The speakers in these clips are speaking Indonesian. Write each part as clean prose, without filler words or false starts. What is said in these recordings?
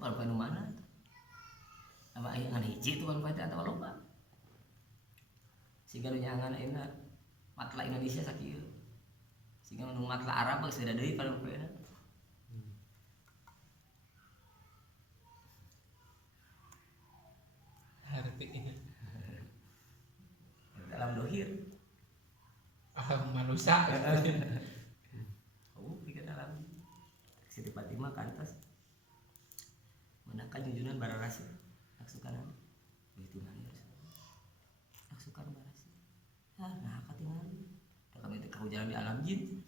Baru nu mana? Apa aya ngan hiji tuh kan pada atau loba. Siga nu nyangan ayeuna matla Indonesia sakieu. Siga nu matla Arab geus beda deui paling poena. Artinya Dalam dohir. manusia. Oh, pikir dalam Siti Fatimah kantos. Menangkan junjunan bararasi. Aksukanan. Itu nanya. Aksukan bararasi. Nah katingali. Da kami teh kahujanan di alam jin.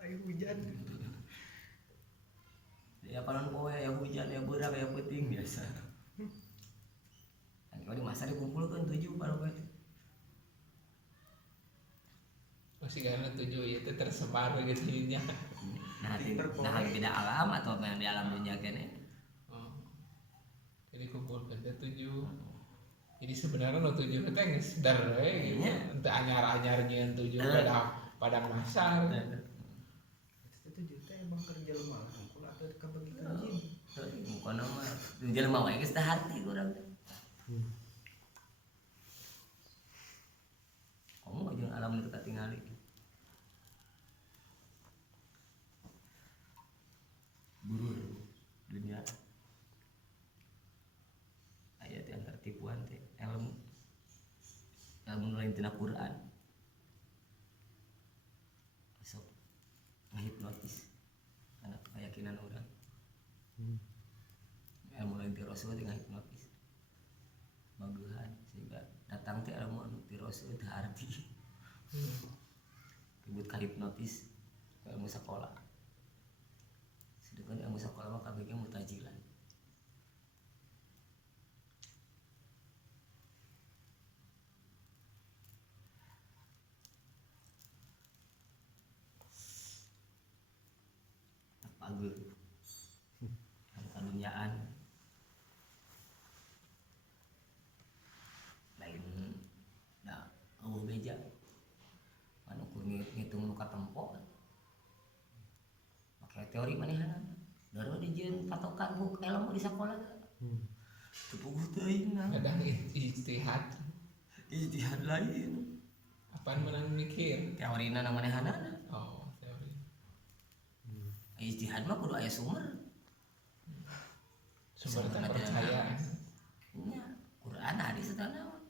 Ayo hujan. Ya panon poe ya hujan ya beurang ya peuting biasa. Kalau di masa dikumpulkan 7 panon poe. Masih karena 7 itu tersebar gitu nya. Nah beda alam atau yang di alam dunia kene. Jadi kumpulkan ke 7. Jadi sebenarnya lo 7 itu geus dar we gitu. Ente anyar-anyarnya 7 pada masar. Itu juta emang kerja rumah lah atau kebagian jin. Bukan mah jelema wae geus teh harti urang. Kamu jeung alam nu kita tingali. Burur dunia. Aya teh antar tipuan teh ilmu lain tina Quran. Sok ngahipnotis karena keyakinan orang. Ilmu lain ti Rasul teh ngahipnotis. Maguhan sehingga datang teh ilmu anu ti Rasul teh arti. Ribut kahipnotis ilmu sekolah. Sedangkan ilmu sekolah mah kabeh mutajilan. Pageur. Kadunyaan. Lain da eueuh beja. Anu kur ngitung nu katempo. Make teori manehna. Daru dijieun patokan huk ilmu di sakola. Teu puguh teuing na. Kadang ijtihad. Ijtihad lain. Apaan menang mikir? Teorina na manehna. Oh, teori. Ijtihad mah kudu aya sumber. Sumber terpercaya. Nya, Quran hadis eta naon?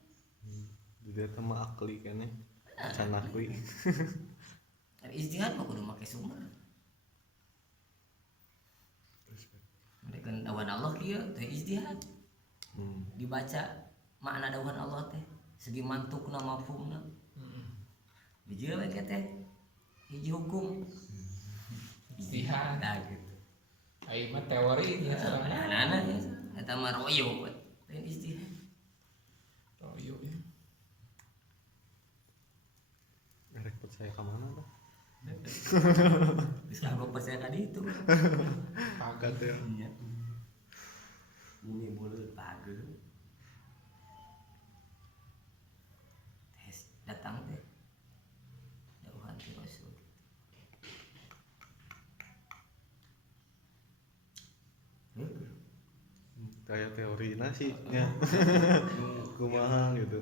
Dia teh mah akli keneh. Can akli. Ijtihad mah kudu make sumber. Mereka dawan Allah kieu teh ijtihad. Dibaca makna dawan Allah teh segi mantukna mafhumna. Dijieun we teh hiji hukum. Ijtihad. Nah gitu. Ai mah teori nya soalnya. Nah, eta mah royo lain ijtihad. Royo ya. Rek percaya ka mana tah? Geus kagok percaya ka ditu. Pagat ya. Iya. Ini boleh pageur. Tes datang teh. Dauhan ti Rasul. Kayak teorina sih nya. Kumaha gitu.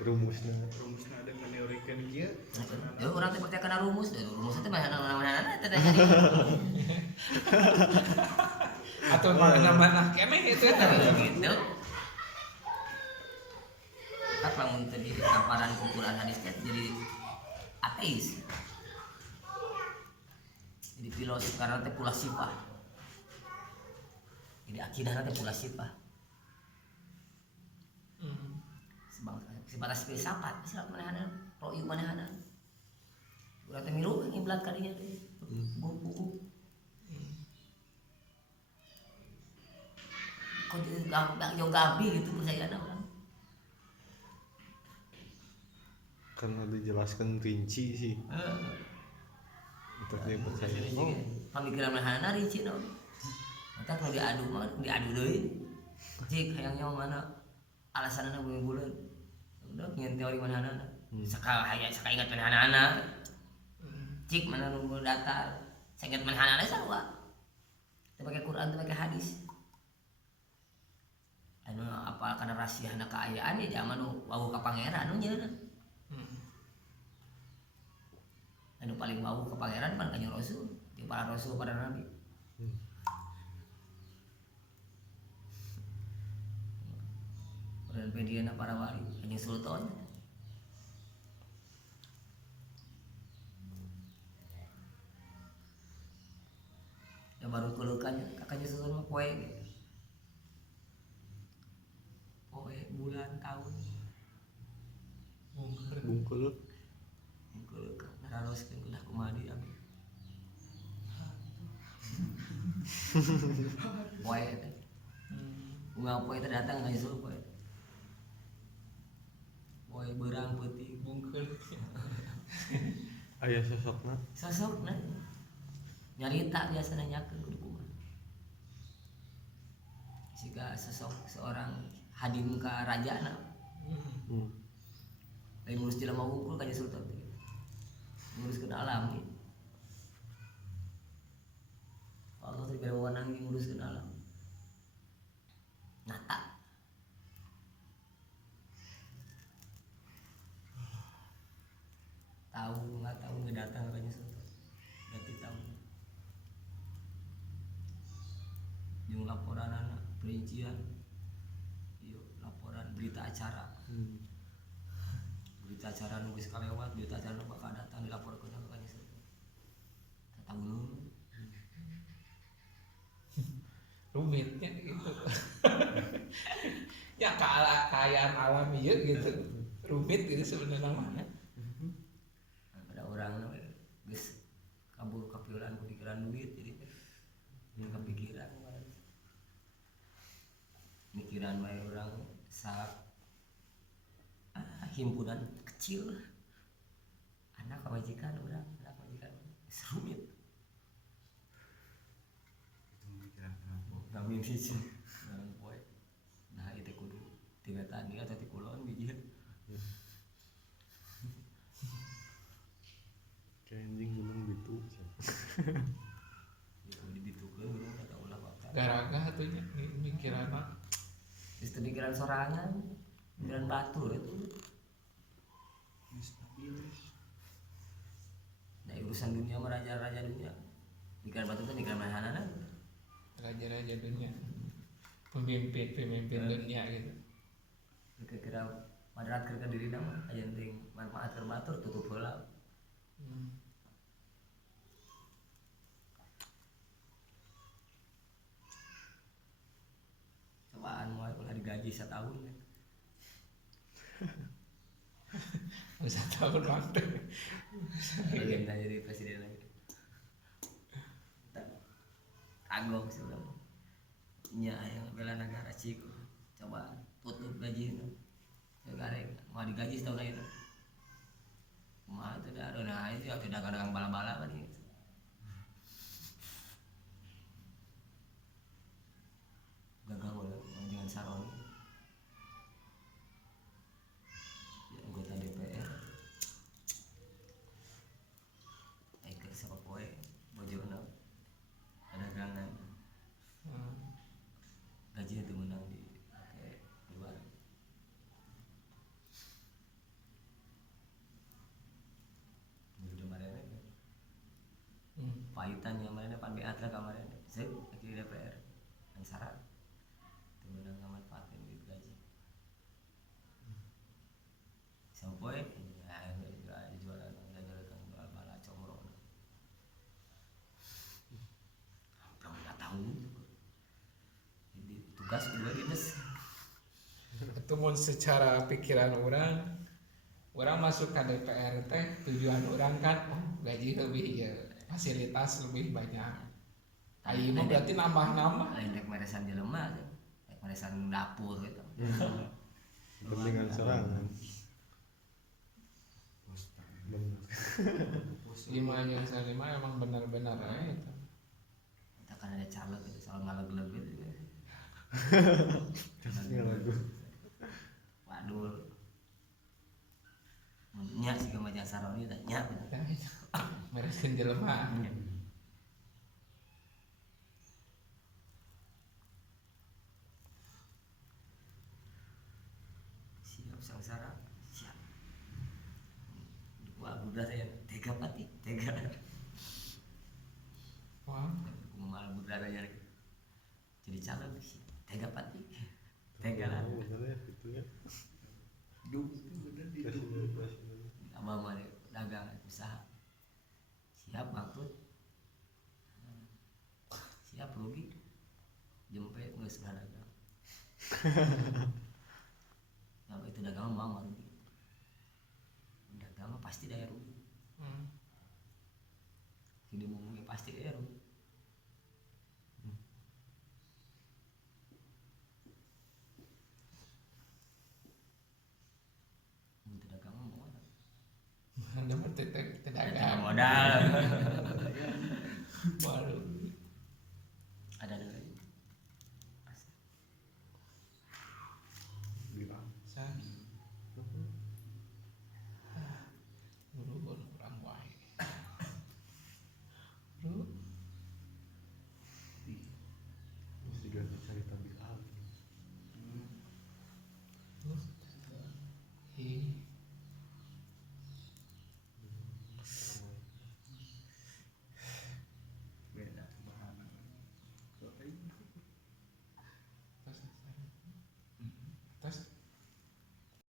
Rumusna Rumusna ada meneorikan kieu. Ya urang teh percaya kana rumus, rumus teh mah mana-mana teh jadi. Atau mana-mana keneh itu eta. Gitu. Kan lamun teh di tamparan Quran hadis teh jadi ateis. Jadi filosof karena teh pula sifah. Jadi akidah teh pula sifah. Sebatas filsafat, siapa manehana, ro'yu manehana. Urang teh milu ngiblat ka dinya teh. Buku. Kok yo gabi gitu percayaan orang. karena dijelaskan rinci sih. Untuk dia percaya. Oh, Pamikiran manehana rinci naon. Eta kalau diadu mah diadu deui. Cik hayang nyawa mana alasanna bumi bulan. Udah nyen teori manehana. Sakal ingat manehana. Cik mana nu datar. Sangat manehana sarua. Teu pakai Quran, teu pakai hadis. Anu apa kana rasihana kaayaan ya zaman nu wau ka pangeran nu nyeuna. Anu paling wau ka pangeran pan kanjeng Rasul, jeung para rasul para nabi. Dan pediana para wali, kanjeng Sultan. Ya baru kelukannya kakaknya Sultan mah poe gitu. Poe bulan tahun Bungkul. kelukan naroskeun udah kumaha di abi. Poe teh. Bunga poe teh datang ka Sultan poe. Poe beurang peuting bungkul. Aya sosokna. sosokna nyarita biasana nyakeun kudu kumaha. Siga sosok seorang hadim ka rajana. Lain ngurus jelema wungkul kanjeng Sultan teh. Nguruskeun alam gitu. Allah teh diberi wewenang nguruskeun alam. Nata. Tahu nggak tahu nggak datang kanjeng Sultan. Ganti tahun. Jeung laporan anak perincian. Ieu laporan berita acara. Berita acara nu geus kalewat, berita acara nu bakal datang dilaporkeun ka kanjeng Sultan. Tahun Rumitnya gitu. Ya kaayaan alam ieu gitu. Rumit gitu sebenarnya mah. ada orang geus kabur kapieulan ku pikiran duit jadi kepikiran mikiran wae orang sa himpunan kecil anak majikan orang anak majikan serumit nggak mimpi sih dalam poe nah itu kudu tiga tadi atau ti kulon biji Kayak anjing gunung gitu. itu dibitukeun urang kata ulah bapak Garaga atunya mikiranna. itu pikiran sorangan pikiran batur itu nah urusan dunia mah raja-raja dunia pikiran batur itu pikiran mahanana Raja-raja dunia. Pemimpin dunia gitu. kira-kira madarat ke diri nama aja penting manfaat ke batur tutup heula cobaan moal ulah digaji setahun kan Bisa tahun waktu. agenda jadi presiden lagi kagok sih udah nya yang bela negara cik coba tutup gaji itu sekarang mau digaji setahun lagi tuh mah itu dah ada nah itu ya tidak kadang bala-bala kan gitu gagal oleh jangan saroni ya, anggota DPR ke sama poe bojona ada gangan gaji itu menang di luar udah marane pahitan yang marane pan beat lah kemarin saya di DPR yang syarat itu menang ngamanfaatin duit gaji sampai ya jualan jalan jual bala comro hampir 4 tahun jadi tugas kedua dinas Itu mun secara pikiran orang masuk ke DPR teh tujuan orang kan gaji lebih ya fasilitas lebih banyak. Ayo mah berarti nambah-nambah. lain rek meresan jelema rek meresan dapur gitu Kepentingan serangan. Bener. 5/5 emang benar-benar itu. kita kan ada caleg gitu soal ngaleg-leg gitu Kasih lagu. waduh nya sih ke majang saroni teh nya Mereskeun jelema. sangsara siap. Wah budak saya tega pati tega. Wah, Kumal budak saya jadi calon sih tega pati tega lah. Oh, bener ya gitu ya. Abah mah dagang usaha siap bangkrut siap rugi jempet nggak segala dagang. Kalau itu dagang mah rugi. Dagang mah pasti daya rugi. Tidak ngomongnya pasti daya rugi. Untuk dagang mah mau ada. Anda mah teh Dagang dagang modal. baru